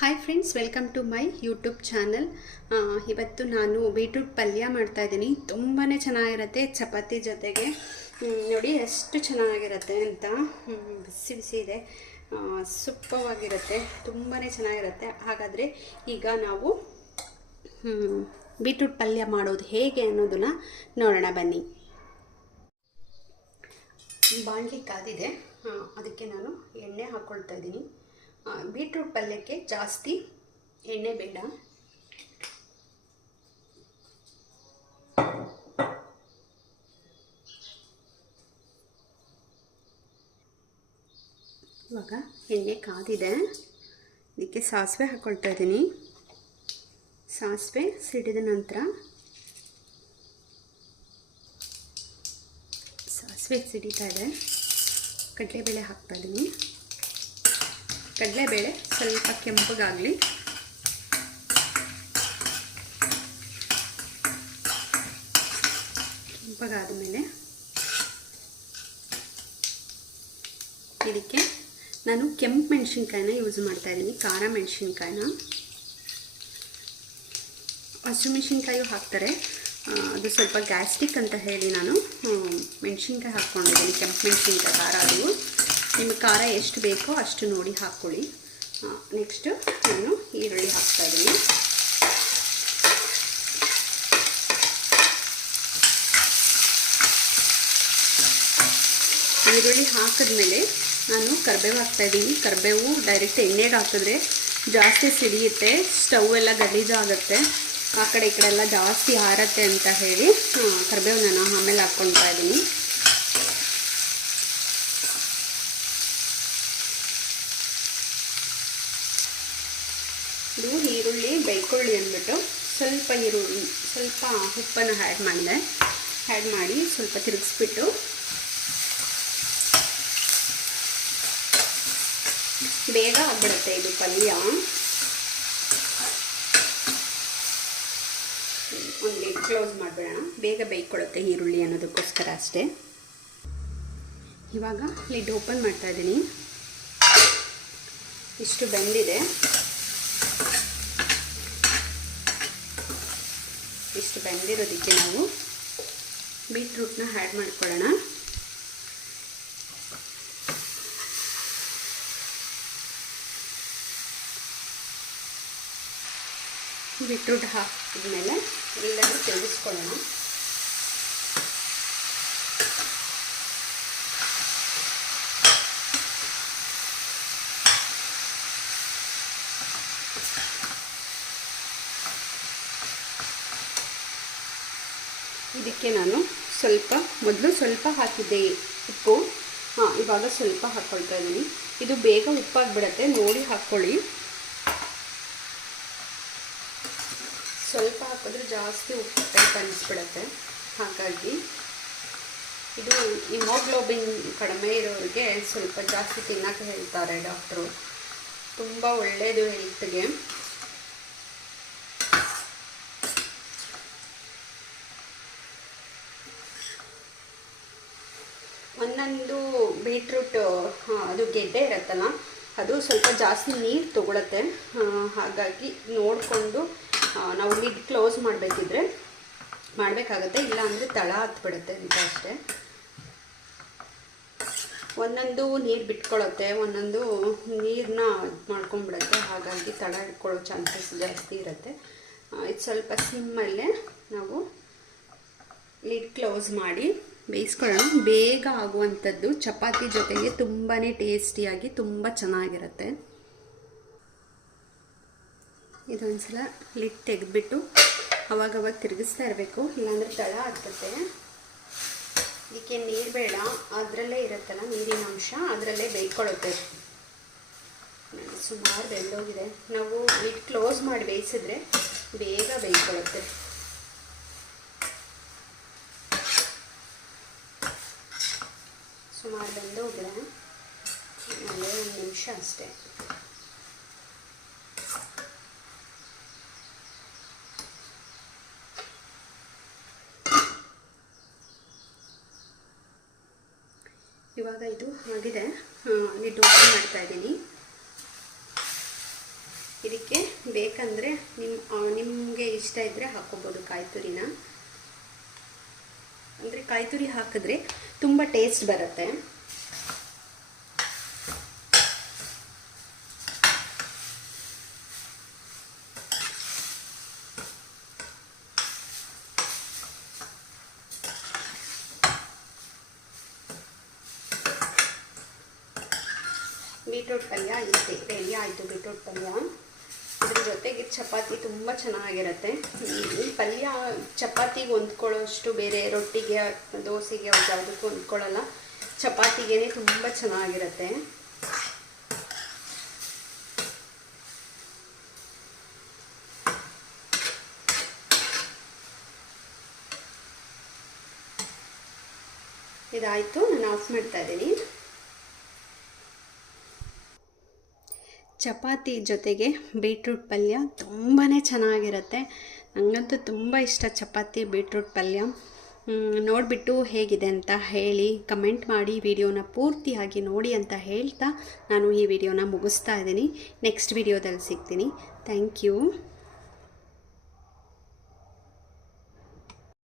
Hi friends, welcome to my YouTube channel. ಇವತ್ತು ನಾನು beetroot ಪಲ್ಯ ಮಾಡ್ತಾಯಿದ್ದೀನಿ. ತುಂಬಾ ಚೆನ್ನಾಗಿರುತ್ತೆ ಚಪಾತಿ ಜೊತೆಗೆ. ನೋಡಿ ಎಷ್ಟು ಚೆನ್ನಾಗಿರುತ್ತೆ ಅಂತ. ಬಿಸಿ ಬಿಸಿ ಇದೆ, ಸೂಪರ್ವಾಗಿರುತ್ತೆ, ತುಂಬಾ ಚೆನ್ನಾಗಿರುತ್ತೆ. ಹಾಗಾದರೆ ಈಗ ನಾವು ಬೀಟ್ರೂಟ್ ಪಲ್ಯ ಮಾಡೋದು ಹೇಗೆ ಅನ್ನೋದನ್ನು ನೋಡೋಣ ಬನ್ನಿ. ಬಾಣಲಿ ಕಾದಿದೆ, ಅದಕ್ಕೆ ನಾನು ಎಣ್ಣೆ ಹಾಕ್ಕೊಳ್ತಾ ಇದ್ದೀನಿ. ಬೀಟ್ರೂಟ್ ಪಲ್ಯಕ್ಕೆ ಜಾಸ್ತಿ ಎಣ್ಣೆ ಬೇಡ. ಇವಾಗ ಎಣ್ಣೆ ಕಾದಿದೆ, ಇದಕ್ಕೆ ಸಾಸಿವೆ ಹಾಕ್ಕೊಳ್ತಾ ಇದ್ದೀನಿ. ಸಾಸಿವೆ ಸಿಡಿದ ನಂತರ ಸಾಸಿವೆ ಸಿಡಿತಾ ಇದೆ, ಕಡಲೆಬೇಳೆ ಹಾಕ್ತಾ ಇದ್ದೀನಿ. ಕಡಲೆಬೇಳೆ ಸ್ವಲ್ಪ ಕೆಂಪಗಾಗಲಿ. ಕೆಂಪಗಾದ ಮೇಲೆ ಇದಕ್ಕೆ ನಾನು ಕೆಂಪು ಮೆಣಸಿನ್ಕಾಯಿನ ಯೂಸ್ ಮಾಡ್ತಾ ಇದ್ದೀನಿ, ಖಾರ ಮೆಣಸಿನ್ಕಾಯಿನ. ಹಸಿಮೆಣಸಿನ್ಕಾಯು ಹಾಕ್ತಾರೆ, ಅದು ಸ್ವಲ್ಪ ಗ್ಯಾಸ್ಟ್ರಿಕ್ ಅಂತ ಹೇಳಿ ನಾನು ಮೆಣಸಿನ್ಕಾಯಿ ಹಾಕ್ಕೊಂಡಿದ್ದೀನಿ, ಕೆಂಪು ಮೆಣಸಿನ್ಕಾಯಿ ಖಾರ. ಅದು ನಿಮಗೆ ಖಾರ ಎಷ್ಟು ಬೇಕೋ ಅಷ್ಟು ನೋಡಿ ಹಾಕ್ಕೊಳ್ಳಿ. ನೆಕ್ಸ್ಟು ನಾನು ಈರುಳ್ಳಿ ಹಾಕ್ತಾಯಿದ್ದೀನಿ. ಈರುಳ್ಳಿ ಹಾಕಿದ್ಮೇಲೆ ನಾನು ಕರಿಬೇವು ಹಾಕ್ತಾಯಿದ್ದೀನಿ. ಕರಿಬೇವು ಡೈರೆಕ್ಟ್ ಎಣ್ಣೆಗೆ ಹಾಕಿದ್ರೆ ಜಾಸ್ತಿ ಸಿಡಿಯುತ್ತೆ, ಸ್ಟವ್ ಎಲ್ಲ ಗಲೀಜಾಗುತ್ತೆ, ಆ ಕಡೆ ಈ ಕಡೆ ಎಲ್ಲ ಜಾಸ್ತಿ ಆರತ್ತೆ ಅಂತ ಹೇಳಿ ಕರಿಬೇವು ನಾನು ಆಮೇಲೆ ಹಾಕ್ಕೊಳ್ತಾ ಇದ್ದೀನಿ. ಇದು ಈರುಳ್ಳಿ ಬೇಯ್ಕೊಳ್ಳಿ ಅಂದ್ಬಿಟ್ಟು ಸ್ವಲ್ಪ ಉಪ್ಪನ್ನು ಆ್ಯಡ್ ಮಾಡಿ ಸ್ವಲ್ಪ ತಿರುಗಿಸ್ಬಿಟ್ಟು ಬೇಗ ಆಗ್ಬಿಡುತ್ತೆ ಇದು ಪಲ್ಯ. ಒಂದು ಲಿಡ್ ಕ್ಲೋಸ್ ಮಾಡಿಬಿಡೋಣ, ಬೇಗ ಬೇಯ್ಕೊಳ್ಳುತ್ತೆ ಈರುಳ್ಳಿ ಅನ್ನೋದಕ್ಕೋಸ್ಕರ ಅಷ್ಟೇ. ಇವಾಗ ಲಿಡ್ ಓಪನ್ ಮಾಡ್ತಾ ಇದ್ದೀನಿ. ಇಷ್ಟು ಬೆಂದಿದೆ. ಇಷ್ಟು ಬೆಂದಿರೋದಕ್ಕೆ ನಾವು ಬೀಟ್ರೂಟ್ನ ಆ್ಯಡ್ ಮಾಡ್ಕೊಳ್ಳೋಣ. ಬೀಟ್ರೂಟ್ ಹಾಕಿದ್ಮೇಲೆ ಎಲ್ಲರೂ ತಿರುಗಿಸ್ಕೊಳ್ಳೋಣ. ಇದಕ್ಕೆ ನಾನು ಮೊದಲು ಸ್ವಲ್ಪ ಹಾಕಿದ್ದೆ ಉಪ್ಪು, ಇವಾಗ ಸ್ವಲ್ಪ ಹಾಕ್ಕೊಳ್ತಾ ಇದ್ದೀನಿ. ಇದು ಬೇಗ ಉಪ್ಪಾಗಿಬಿಡತ್ತೆ, ನೋಡಿ ಹಾಕ್ಕೊಳ್ಳಿ. ಸ್ವಲ್ಪ ಹಾಕಿದ್ರೆ ಜಾಸ್ತಿ ಉಪ್ಪು ಟೈಪ್ ಅನ್ನಿಸ್ಬಿಡತ್ತೆ. ಹಾಗಾಗಿ ಇದು ಹಿಮೋಗ್ಲೋಬಿನ್ ಕಡಿಮೆ ಇರೋರಿಗೆ ಸ್ವಲ್ಪ ಜಾಸ್ತಿ ತಿನ್ನೋಕ್ಕೆ ಹೇಳ್ತಾರೆ ಡಾಕ್ಟ್ರು. ತುಂಬ ಒಳ್ಳೆಯದು ಹೆಲ್ತ್ಗೆ. ಒಂದೊಂದು ಬೀಟ್ರೂಟ್ ಅದು ಗೆಡ್ಡೆ ಇರುತ್ತಲ್ಲ, ಅದು ಸ್ವಲ್ಪ ಜಾಸ್ತಿ ನೀರು ತಗೊಳುತ್ತೆ. ಹಾಗಾಗಿ ನೋಡಿಕೊಂಡು ನಾವು ಲಿಡ್ ಕ್ಲೋಸ್ ಮಾಡಬೇಕಾಗತ್ತೆ, ಇಲ್ಲಾಂದರೆ ತಳ ಹತ್ಬಿಡುತ್ತೆ ಅಂತ ಅಷ್ಟೇ. ಒಂದೊಂದು ನೀರು ಬಿಟ್ಕೊಳ್ಳುತ್ತೆ, ಒಂದೊಂದು ನೀರನ್ನ ಇದು ಮಾಡ್ಕೊಂಡ್ಬಿಡುತ್ತೆ, ಹಾಗಾಗಿ ತಳ ಹಿಡ್ಕೊಳ್ಳೋ ಚಾನ್ಸಸ್ ಜಾಸ್ತಿ ಇರುತ್ತೆ. ಇದು ಸ್ವಲ್ಪ ಸಿಮ್ಮಲ್ಲೇ ನಾವು ಲಿಡ್ ಕ್ಲೋಸ್ ಮಾಡಿ ಬೇಯಿಸ್ಕೊಳ್ಳೋಣ. ಬೇಗ ಆಗುವಂಥದ್ದು, ಚಪಾತಿ ಜೊತೆಗೆ ತುಂಬಾ ಟೇಸ್ಟಿಯಾಗಿ ತುಂಬ ಚೆನ್ನಾಗಿರುತ್ತೆ. ಇದೊಂದ್ಸಲ ಲಿಡ್ ತೆಗೆದ್ಬಿಟ್ಟು ಅವಾಗವಾಗ ತಿರುಗಿಸ್ತಾ ಇರಬೇಕು, ಇಲ್ಲಾಂದರೆ ತಳ ಹತ್ತುತ್ತೆ. ಇದಕ್ಕೆ ನೀರು ಬೇಡ, ಅದರಲ್ಲೇ ಇರುತ್ತಲ್ಲ ನೀರಿನ ಅಂಶ, ಅದರಲ್ಲೇ ಬೇಯ್ಕೊಳ್ಳುತ್ತೆ. ಸುಮಾರು ಬೆಂದೋಗಿದೆ. ನಾವು ಲಿಡ್ ಕ್ಲೋಸ್ ಮಾಡಿ ಬೇಯಿಸಿದ್ರೆ ಬೇಗ ಬೇಯ್ಕೊಳ್ಳುತ್ತೆ. ಸುಮಾರು ಬೆಂದೋಗಿದೆ, ಅಲ್ಲೇ 1 ನಿಮಿಷ ಅಷ್ಟೇ. ಇವಾಗ ಇದು ಆಗಿದೆ, ಲಿಡ್ ಓಪನ್ ಮಾಡ್ತಾ ಇದ್ದೀನಿ. ಇದಕ್ಕೆ ಬೇಕಂದರೆ ನಿಮಗೆ ಇಷ್ಟ ಇದ್ದರೆ ಹಾಕ್ಕೋಬೋದು ಕಾಯಿ ತುರಿನ. ಅಂದರೆ ಕಾಯಿ ತುರಿ ಹಾಕಿದ್ರೆ ತುಂಬ ಟೇಸ್ಟ್ ಬರುತ್ತೆ. ಬೀಟ್ರೂಟ್ ಪಲ್ಯ ಇಷ್ಟೇ ರೆಡಿ ಆಯಿತು. ಬೀಟ್ರೂಟ್ ಪಲ್ಯ ಇದ್ರ ಜೊತೆಗೆ ಚಪಾತಿ ತುಂಬ ಚೆನ್ನಾಗಿರುತ್ತೆ. ಈ ಪಲ್ಯ ಚಪಾತಿಗೆ ಹೊಂದ್ಕೊಳ್ಳೋಷ್ಟು ಬೇರೆ ರೊಟ್ಟಿಗೆ ದೋಸೆಗೆ ಯಾವುದಕ್ಕೂ ಹೊಂದ್ಕೊಳ್ಳಲ್ಲ. ಚಪಾತಿಗೇ ತುಂಬ ಚೆನ್ನಾಗಿರುತ್ತೆ. ಇದಾಯಿತು, ನಾನು ಆಫ್ ಮಾಡ್ತಾ ಇದ್ದೀನಿ. ಚಪಾತಿ ಜೊತೆಗೆ ಬೀಟ್ರೂಟ್ ಪಲ್ಯ ತುಂಬಾ ಚೆನ್ನಾಗಿರುತ್ತೆ. ನನಗಂತೂ ತುಂಬ ಇಷ್ಟ ಚಪಾತಿ ಬೀಟ್ರೂಟ್ ಪಲ್ಯ. ನೋಡಿಬಿಟ್ಟು ಹೇಗಿದೆ ಅಂತ ಹೇಳಿ, ಕಮೆಂಟ್ ಮಾಡಿ, ವಿಡಿಯೋನ ಪೂರ್ತಿಯಾಗಿ ನೋಡಿ ಅಂತ ಹೇಳ್ತಾ ನಾನು ಈ ವಿಡಿಯೋನ ಮುಗಿಸ್ತಾ ಇದ್ದೀನಿ. ನೆಕ್ಸ್ಟ್ ವಿಡಿಯೋದಲ್ಲಿ ಸಿಗ್ತೀನಿ. Thank you.